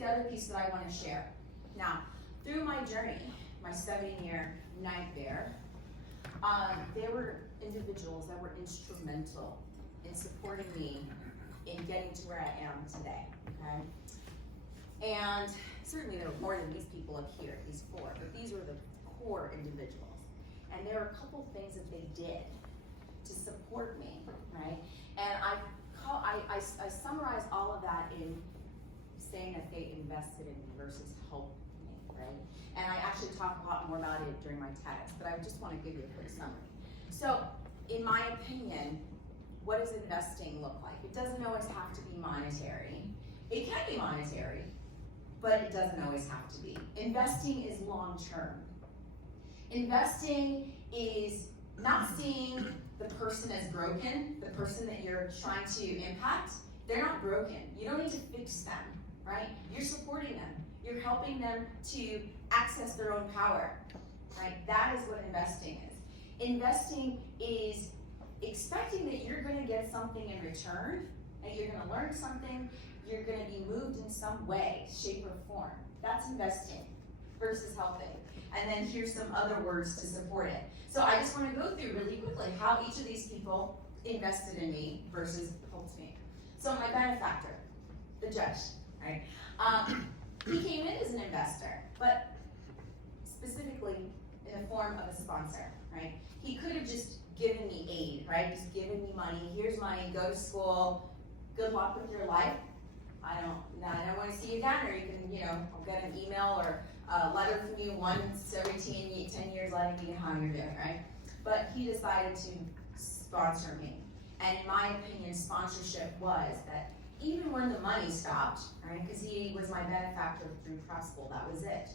the other piece that I want to share. Now, through my journey, my 7-year night there were individuals that were instrumental in supporting me in getting to where I am today, okay? And certainly there were more than these people up here, these 4, but these were the core individuals. And there are a couple things that they did to support me, right? And I summarize all of that in saying that they invested in me versus helped me, right? And I actually talk a lot more about it during my TEDx, but I just want to give you a quick summary. So, in my opinion, what does investing look like? It doesn't always have to be monetary. It can be monetary, but it doesn't always have to be. Investing is long-term. Investing is not seeing the person as broken, the person that you're trying to impact. They're not broken. You don't need to fix them, right? You're supporting them. You're helping them to access their own power, right? That is what investing is. Investing is expecting that you're going to get something in return, and you're going to learn something, you're going to be moved in some way, shape, or form. That's investing versus helping. And then here's some other words to support it. So I just want to go through really quickly how each of these people invested in me versus helped me. So my benefactor, the judge, right? He came in as an investor, but specifically in the form of a sponsor, right? He could have just given me aid, right? Just given me money. Here's money, go to school, good luck with your life. I don't want to see you again, or you can, I'll get an email or a letter from you once every 10 years letting me know how you're doing, right? But he decided to sponsor me. And in my opinion, sponsorship was that even when the money stopped, right, because he was my benefactor through prep school, that was it.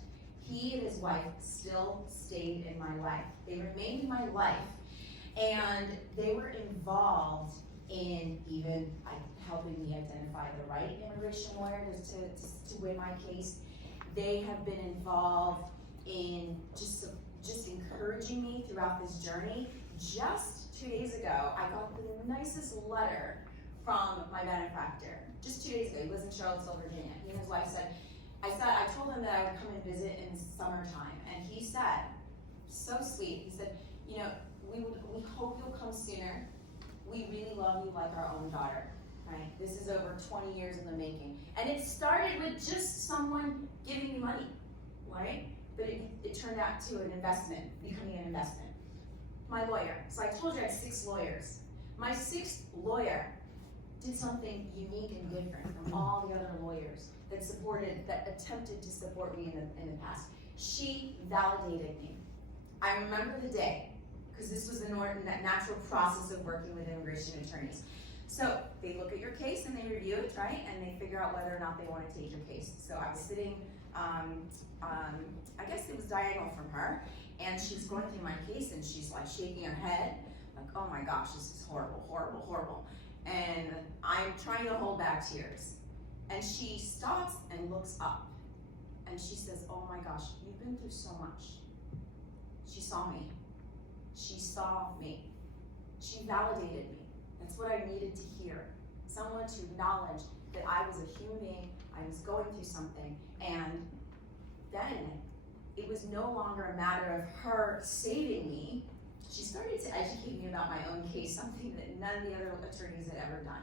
He and his wife still stayed in my life. They remained in my life, and they were involved in even helping me identify the right immigration lawyer to win my case. They have been involved in just encouraging me throughout this journey. Just 2 days ago, I got the nicest letter from my benefactor. Just 2 days ago, he lives in Charlottesville, Virginia. He and his wife said, I told him that I would come and visit in the summertime, and he said, so sweet, he said, we hope you'll come sooner. We really love you like our own daughter, right? This is over 20 years in the making. And it started with just someone giving me money, right? But it turned out to an investment, becoming an investment. My lawyer, so I told you I had 6 lawyers. My 6th lawyer did something unique and different from all the other lawyers that attempted to support me in the past. She validated me. I remember the day, because this was the natural process of working with immigration attorneys. So they look at your case and they review it, right? And they figure out whether or not they want to take your case. So I was sitting, I guess it was diagonal from her, and she's going through my case and she's like shaking her head, like, oh my gosh, this is horrible, horrible, horrible. And I'm trying to hold back tears. And she stops and looks up and she says, oh my gosh, you've been through so much. She saw me. She saw me. She validated me. That's what I needed to hear. Someone to acknowledge that I was a human being, I was going through something, and then it was no longer a matter of her saving me. She started to educate me about my own case, something that none of the other attorneys had ever done.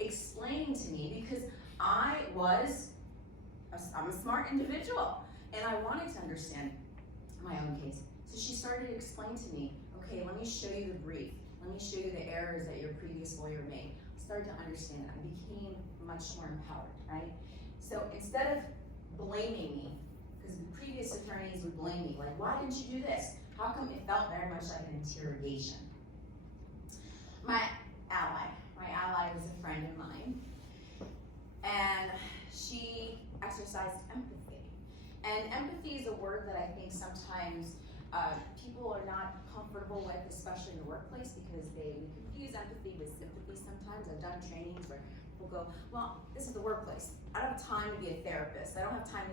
Explaining to me, because I'm a smart individual, and I wanted to understand my own case. So she started to explain to me, okay, let me show you the brief. Let me show you the errors that your previous lawyer made. I started to understand that. I became much more empowered, right? So instead of blaming me, because the previous attorneys would blame me, like, why didn't you do this? How come it felt very much like an interrogation? My ally was a friend of mine, and she exercised empathy. And empathy is a word that I think sometimes people are not comfortable with, especially in the workplace, because we confuse empathy with sympathy sometimes. I've done trainings where people go, well, this is the workplace. I don't have time to be a therapist. I don't have time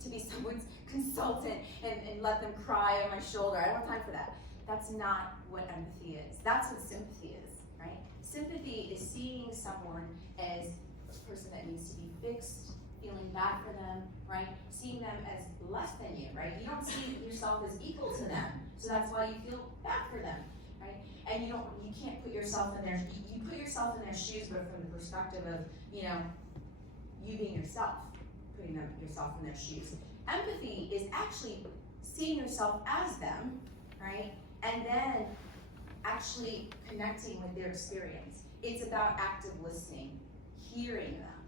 to be someone's consultant and let them cry on my shoulder. I don't have time for that. That's not what empathy is. That's what sympathy is, right? Sympathy is seeing someone as a person that needs to be fixed, feeling bad for them, right? Seeing them as less than you, right? You don't see yourself as equal to them, so that's why you feel bad for them, right? And you can't put yourself in their, you put yourself in their shoes, but from the perspective of, you being yourself, putting yourself in their shoes. Empathy is actually seeing yourself as them, right? And then actually connecting with their experience. It's about active listening, hearing them,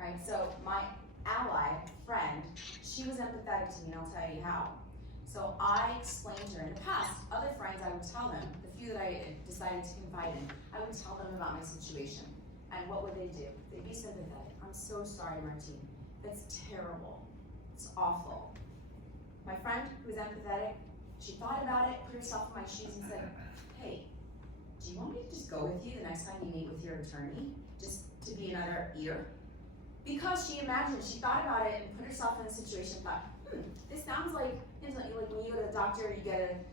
right? So my ally, friend, she was empathetic to me, and I'll tell you how. So I explained to her in the past, other friends, I would tell them, the few that I decided to confide in, I would tell them about my situation. And what would they do? They'd be sympathetic. I'm so sorry, Martine. That's terrible. It's awful. My friend, who was empathetic, she thought about it, put herself in my shoes and said, hey, do you want me to just go with you the next time you meet with your attorney? Just to be another ear? Because she imagined, she thought about it and put herself in the situation and thought, this sounds like when you go to the doctor, you get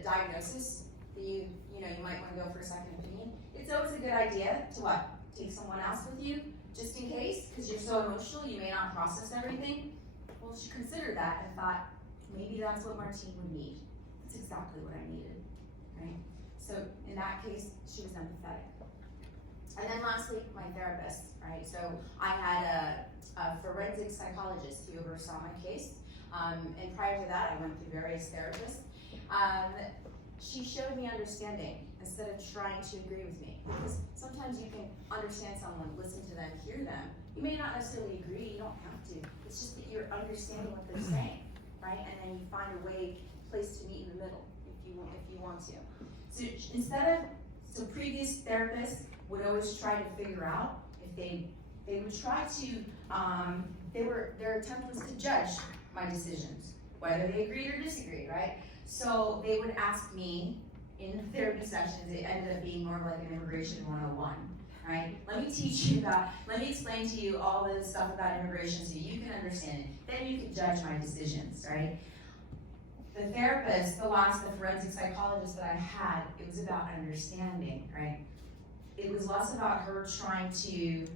a diagnosis that you might want to go for a second opinion. It's always a good idea to what? Take someone else with you, just in case, because you're so emotional, you may not process everything. Well, she considered that and thought, maybe that's what Martine would need. That's exactly what I needed, right? So in that case, she was empathetic. And then lastly, my therapist, right? So I had a forensic psychologist who oversaw my case. And prior to that, I went through various therapists. She showed me understanding instead of trying to agree with me. Because sometimes you can understand someone, listen to them, hear them. You may not necessarily agree, you don't have to. It's just that you're understanding what they're saying, right? And then you find a place to meet in the middle if you want to. So previous therapists would always try to figure out if they would try to, their attempt was to judge my decisions, whether they agreed or disagreed, right? So they would ask me in the therapy sessions, it ended up being more like an immigration 101, right? Let me explain to you all the stuff about immigration so you can understand it. Then you can judge my decisions, right? The therapist, the forensic psychologist that I had, it was about understanding, right? It was less about her trying to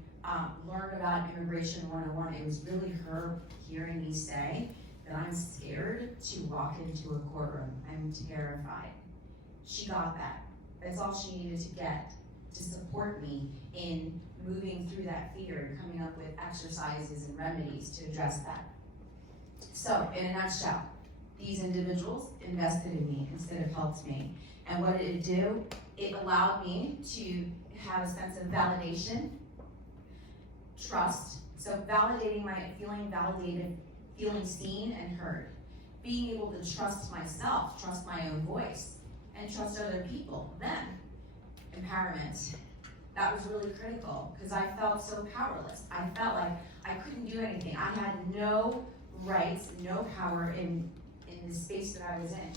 learn about immigration 101. It was really her hearing me say that I'm scared to walk into a courtroom. I'm terrified. She got that. That's all she needed to get to support me in moving through that fear and coming up with exercises and remedies to address that. So, in a nutshell, these individuals invested in me instead of helped me. And what did it do? It allowed me to have a sense of validation, trust. So validating feeling validated, feeling seen and heard. Being able to trust myself, trust my own voice, and trust other people. Then, empowerment. That was really critical because I felt so powerless. I felt like I couldn't do anything. I had no rights, no power in the space that I was in.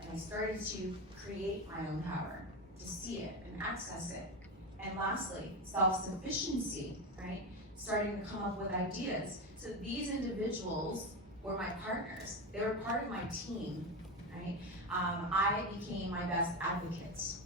And I started to create my own power, to see it and access it. And lastly, self-sufficiency, right? Starting to come up with ideas. So these individuals were my partners. They were part of my team, right? I became my best advocates,